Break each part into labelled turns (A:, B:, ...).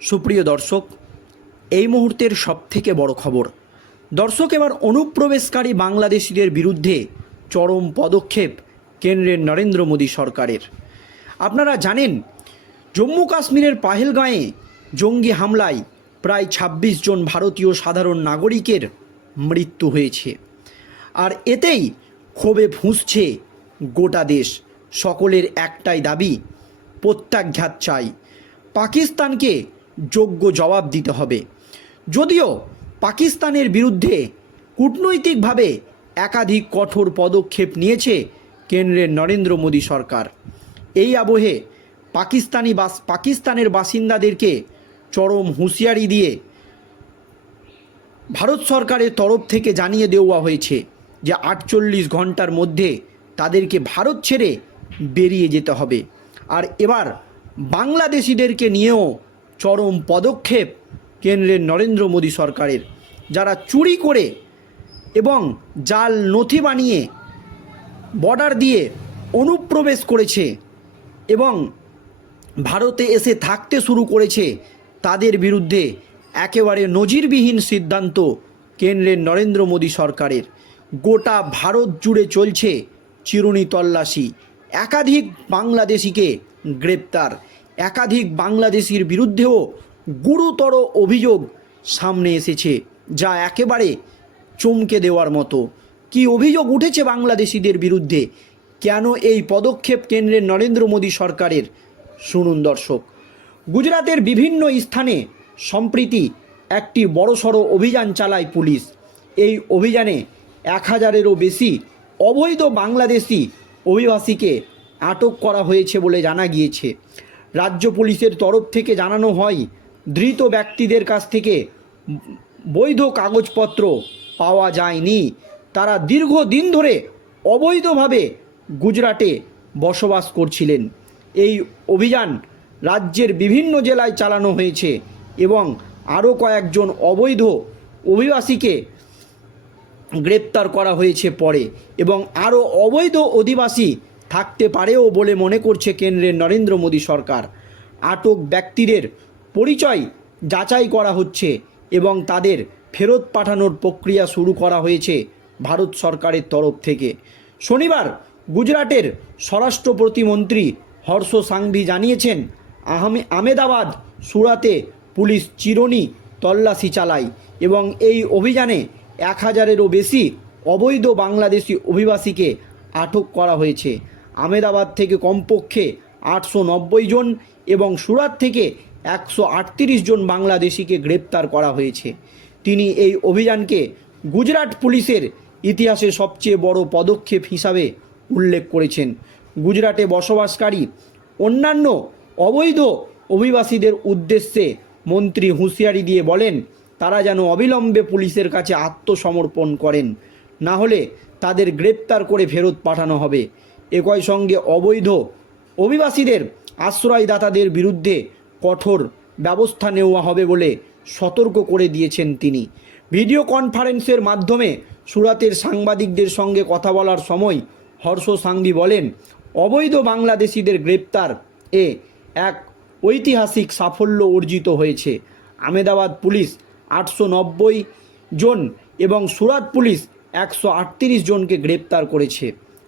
A: সুপ্রিয় দর্শক, এই মুহূর্তের সবথেকে বড় খবর। দর্শক, এবার অনুপ্রবেশকারী বাংলাদেশিদের বিরুদ্ধে চরম পদক্ষেপ কেন্দ্রের নরেন্দ্র মোদী সরকারের। আপনারা জানেন, জম্মু কাশ্মীরের পাহেলগাঁয়ে জঙ্গি হামলায় প্রায় ২৬ জন ভারতীয় সাধারণ নাগরিকের মৃত্যু হয়েছে। আর এতেই ক্ষোভে ফুঁসছে গোটা দেশ। সকলের একটাই দাবি, প্রত্যাঘাত চাই। পাকিস্তানকে যোগ্য জবাব দিতে হবে। যদিও পাকিস্তানের বিরুদ্ধে কূটনৈতিকভাবে একাধিক কঠোর পদক্ষেপ নিয়েছে কেন্দ্রের নরেন্দ্র মোদী সরকার। এই আবহে পাকিস্তানি বাস, পাকিস্তানের বাসিন্দাদেরকে চরম হুঁশিয়ারি দিয়ে ভারত সরকারের তরফ থেকে জানিয়ে দেওয়া হয়েছে যে আটচল্লিশ ঘণ্টার মধ্যে তাদেরকে ভারত ছেড়ে বেরিয়ে যেতে হবে। আর এবার বাংলাদেশিদেরকে নিয়েও চরম পদক্ষেপ কেন্দ্রের নরেন্দ্র মোদী সরকারের। যারা চুরি করে এবং জাল নথি বানিয়ে বর্ডার দিয়ে অনুপ্রবেশ করেছে এবং ভারতে এসে থাকতে শুরু করেছে, তাদের বিরুদ্ধে একেবারে নজিরবিহীন সিদ্ধান্ত কেন্দ্রের নরেন্দ্র মোদী সরকারের। গোটা ভারত জুড়ে চলছে চিরুনি তল্লাশি। একাধিক বাংলাদেশিকে গ্রেপ্তার। একাধিক বাংলাদেশির বিরুদ্ধেও গুরুতর অভিযোগ সামনে এসেছে, যা একেবারে চমকে দেওয়ার মতো। কি অভিযোগ উঠেছে বাংলাদেশিদের বিরুদ্ধে? কেন এই পদক্ষেপ কেন্দ্রের নরেন্দ্র মোদী সরকারের? শুনুন দর্শক। গুজরাতের বিভিন্ন স্থানে সম্প্রীতি একটি বড়সড় অভিযান চালায় পুলিশ। এই অভিযানে এক হাজারেরও বেশি অবৈধ বাংলাদেশি অভিবাসীকে আটক করা হয়েছে বলে জানা গিয়েছে। রাজ্য পুলিশের তরফ থেকে জানানো হয়, ধৃত ব্যক্তিদের কাছ থেকে বৈধ কাগজপত্র পাওয়া যায়নি। তারা দীর্ঘদিন ধরে অবৈধভাবে গুজরাটে বসবাস করছিলেন। এই অভিযান রাজ্যের বিভিন্ন জেলায় চালানো হয়েছে এবং আরও কয়েকজন অবৈধ অভিবাসীকে গ্রেপ্তার করা হয়েছে পরে এবং আরও অবৈধ অধিবাসী থাকতে পারেও বলে মনে করছে কেন্দ্রের নরেন্দ্র মোদী সরকার। আটক ব্যক্তিদের পরিচয় যাচাই করা হচ্ছে এবং তাদের ফেরত পাঠানোর প্রক্রিয়া শুরু করা হয়েছে ভারত সরকারের তরফ থেকে। শনিবার গুজরাটের স্বরাষ্ট্র প্রতিমন্ত্রী হর্ষ সাংভি জানিয়েছেন, আহমে আমেদাবাদ সুরাতে পুলিশ চিরনি তল্লাশি চালায় এবং এই অভিযানে এক হাজারেরও বেশি অবৈধ বাংলাদেশি অভিবাসীকে আটক করা হয়েছে। আমেদাবাদ থেকে কমপক্ষে আটশো নব্বই জন এবং সুরাত থেকে একশো আটত্রিশ জন বাংলাদেশিকে গ্রেপ্তার করা হয়েছে। তিনি এই অভিযানকে গুজরাট পুলিশের ইতিহাসে সবচেয়ে বড় পদক্ষেপ হিসাবে উল্লেখ করেছেন। গুজরাটে বসবাসকারী অন্যান্য অবৈধ অভিবাসীদের উদ্দেশ্যে মন্ত্রী হুঁশিয়ারি দিয়ে বলেন, তারা যেন অবিলম্বে পুলিশের কাছে আত্মসমর্পণ করেন। না হলে তাদের গ্রেপ্তার করে ফেরত পাঠানো হবে। একই সঙ্গে অবৈধ অভিবাসীদের আশ্রয়দাতাদের বিরুদ্ধে কঠোর ব্যবস্থা নেওয়া হবে বলে সতর্ক করে দিয়েছেন তিনি। ভিডিও কনফারেন্সের মাধ্যমে সুরাতের সাংবাদিকদের সঙ্গে কথা বলার সময় হর্ষ সাংভি বলেন, অবৈধ বাংলাদেশিদের গ্রেপ্তার এ এক ঐতিহাসিক সাফল্য অর্জিত হয়েছে। আমেদাবাদ পুলিশ আটশো নব্বই জন এবং সুরাত পুলিশ একশো আটত্রিশ জনকে গ্রেপ্তার করেছে।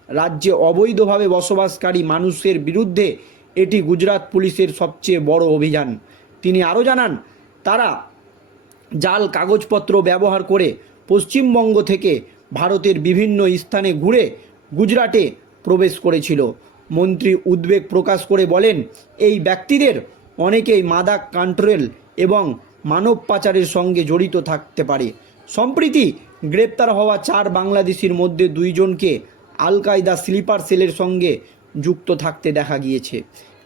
A: রাজ্যে অবৈধভাবে বসবাসকারী মানুষের বিরুদ্ধে এটি গুজরাট পুলিশের সবচেয়ে বড় অভিযান। তিনি আরও জানান, তারা জাল কাগজপত্র ব্যবহার করে পশ্চিমবঙ্গ থেকে ভারতের বিভিন্ন স্থানে ঘুরে গুজরাটে প্রবেশ করেছিল। মন্ত্রী উদ্বেগ প্রকাশ করে বলেন, এই ব্যক্তিদের অনেকেই মাদাক কন্ট্রোল এবং মানব পাচারের সঙ্গে জড়িত থাকতে পারে। সম্প্রতি গ্রেপ্তার হওয়া চার বাংলাদেশির মধ্যে দুইজনকে আল কায়দা স্লিপার সেলের সঙ্গে যুক্ত থাকতে দেখা গিয়েছে।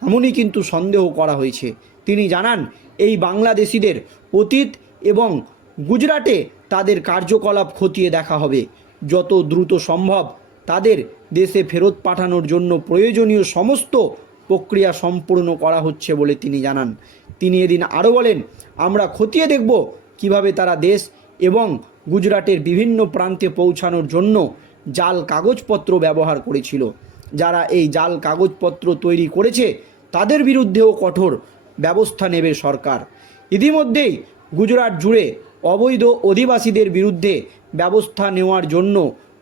A: এমনই কিন্তু সন্দেহ করা হয়েছে। তিনি জানান, এই বাংলাদেশিদের অতীত এবং গুজরাটে তাদের কার্যকলাপ খতিয়ে দেখা হবে। যত দ্রুত সম্ভব তাদের দেশে ফেরত পাঠানোর জন্য প্রয়োজনীয় সমস্ত প্রক্রিয়া সম্পূর্ণ করা হচ্ছে বলে তিনি জানান। তিনি এদিন আরও বলেন, আমরা খতিয়ে দেখব কীভাবে তারা দেশ এবং গুজরাটের বিভিন্ন প্রান্তে পৌঁছানোর জন্য জাল কাগজপত্র ব্যবহার করেছিল। যারা এই জাল কাগজপত্র তৈরি করেছে, তাদের বিরুদ্ধেও কঠোর ব্যবস্থা নেবে সরকার। ইতিমধ্যেই গুজরাট জুড়ে অবৈধ অধিবাসীদের বিরুদ্ধে ব্যবস্থা নেওয়ার জন্য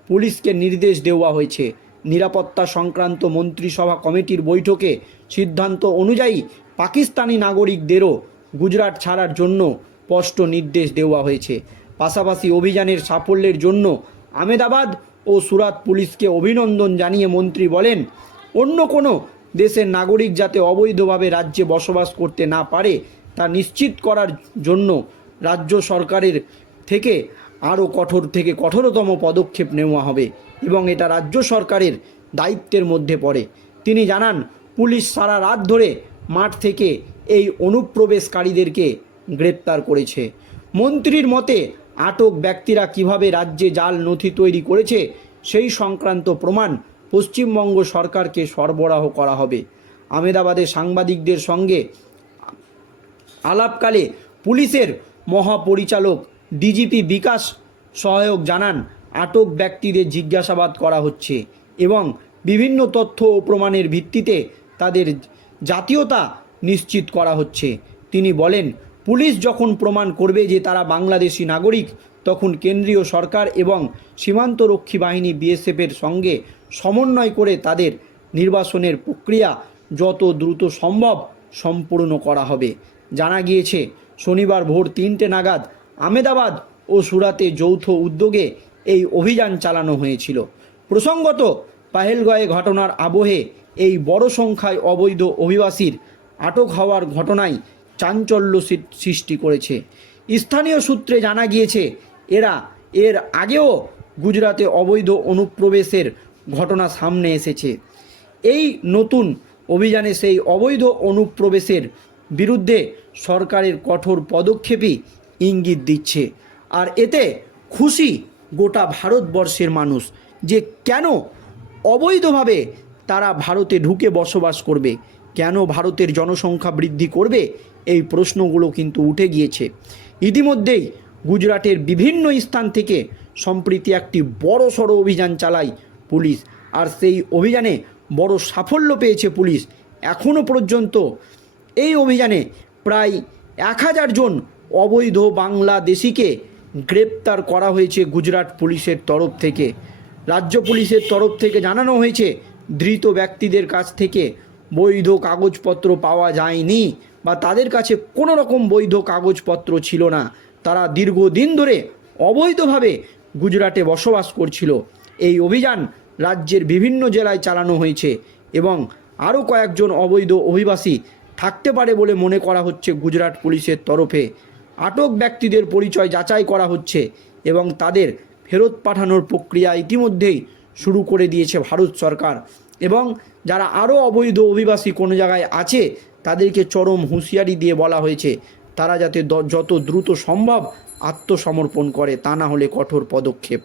A: পুলিশকে নির্দেশ দেওয়া হয়েছে। নিরাপত্তা সংক্রান্ত মন্ত্রিসভা কমিটির বৈঠকে সিদ্ধান্ত অনুযায়ী পাকিস্তানি নাগরিকদেরও গুজরাট ছাড়ার জন্য স্পষ্ট নির্দেশ দেওয়া হয়েছে। পাশাপাশি অভিযানের সাফল্যের জন্য আমেদাবাদ ও সুরাত পুলিশকে অভিনন্দন জানিয়ে মন্ত্রী বলেন, অন্য কোনো দেশের নাগরিক যাতে অবৈধভাবে রাজ্যে বসবাস করতে না পারে, তা নিশ্চিত করার জন্য রাজ্য সরকারের থেকে আরও কঠোর থেকে কঠোরতম পদক্ষেপ নেওয়া হবে এবং এটা রাজ্য সরকারের দায়িত্বের মধ্যে পড়ে। তিনি জানান, পুলিশ সারা রাত ধরে মাঠ থেকে এই অনুপ্রবেশকারীদেরকে গ্রেপ্তার করেছে। মন্ত্রীর মতে আটক ব্যক্তিরা কীভাবে রাজ্যে জাল নথি তৈরি করেছে, সেই সংক্রান্ত প্রমাণ পশ্চিমবঙ্গ সরকারকে সরবরাহ করা হবে। আমেদাবাদে সাংবাদিকদের সঙ্গে আলাপকালে পুলিশের মহাপরিচালক ডিজিপি বিকাশ সহায়ক জানান, আটক ব্যক্তিদের জিজ্ঞাসাবাদ করা হচ্ছে এবং বিভিন্ন তথ্য ও প্রমাণের ভিত্তিতে তাদের জাতীয়তা নিশ্চিত করা হচ্ছে। তিনি বলেন পুলিশ যখন প্রমাণ করবে যে তারা বাংলাদেশি নাগরিক, তখন কেন্দ্রীয় সরকার এবং সীমান্তরক্ষী বাহিনী বিএসএফের সঙ্গে সমন্বয় করে তাদের নির্বাসনের প্রক্রিয়া যত দ্রুত সম্ভব সম্পূর্ণ করা হবে। জানা গিয়েছে, শনিবার ভোর তিনটে নাগাদ আমেদাবাদ ও সুরাতে যৌথ উদ্যোগে এই অভিযান চালানো হয়েছিল। প্রসঙ্গত, পাহেলগয়ে ঘটনার আবহে এই বড় সংখ্যায় অবৈধ অভিবাসীর আটক হওয়ার ঘটনায় চাঞ্চল্য সৃষ্টি করেছে। স্থানীয় সূত্রে জানা গিয়েছে, এরা এর আগেও গুজরাতে অবৈধ অনুপ্রবেশের ঘটনা সামনে এসেছে। এই নতুন অভিযানে সেই অবৈধ অনুপ্রবেশের বিরুদ্ধে সরকারের কঠোর পদক্ষেপই ইঙ্গিত দিচ্ছে। আর এতে খুশি গোটা ভারতবর্ষের মানুষ যে কেন অবৈধভাবে তারা ভারতে ঢুকে বসবাস করবে। কেন ভারতের জনসংখ্যা বৃদ্ধি করবে? এই প্রশ্নগুলো কিন্তু উঠে গিয়েছে। ইতিমধ্যেই গুজরাটের বিভিন্ন স্থান থেকে সম্প্রীতি একটি বড় সড়ো অভিযান চালায় পুলিশ। আর সেই অভিযানে বড় সাফল্য পেয়েছে পুলিশ। এখনও পর্যন্ত এই অভিযানে প্রায় এক হাজার জন অবৈধ বাংলাদেশিকে গ্রেপ্তার করা হয়েছে গুজরাট পুলিশের তরফ থেকে। রাজ্য পুলিশের তরফ থেকে জানানো হয়েছে, ধৃত ব্যক্তিদের কাছ থেকে বৈধ কাগজপত্র পাওয়া যায়নি বা তাদের কাছে কোনো রকম বৈধ কাগজপত্র ছিল না। তারা দীর্ঘদিন ধরে অবৈধভাবে গুজরাটে বসবাস করছিল। এই অভিযান রাজ্যের বিভিন্ন জেলায় চালানো হয়েছে এবং আরও কয়েকজন অবৈধ অভিবাসী থাকতে পারে বলে মনে করা হচ্ছে গুজরাট পুলিশের তরফে। আটক ব্যক্তিদের পরিচয় যাচাই করা হচ্ছে এবং তাদের ফেরত পাঠানোর প্রক্রিয়া ইতিমধ্যেই শুরু করে দিয়েছে ভারত সরকার। এবং যারা আরও অবৈধ অভিবাসী কোনো জায়গায় আছে, তাদেরকে চরম হুঁশিয়ারি দিয়ে বলা হয়েছে। তারা যাতে যত দ্রুত সম্ভব আত্মসমর্পণ করে, তা না হলে কঠোর পদক্ষেপ।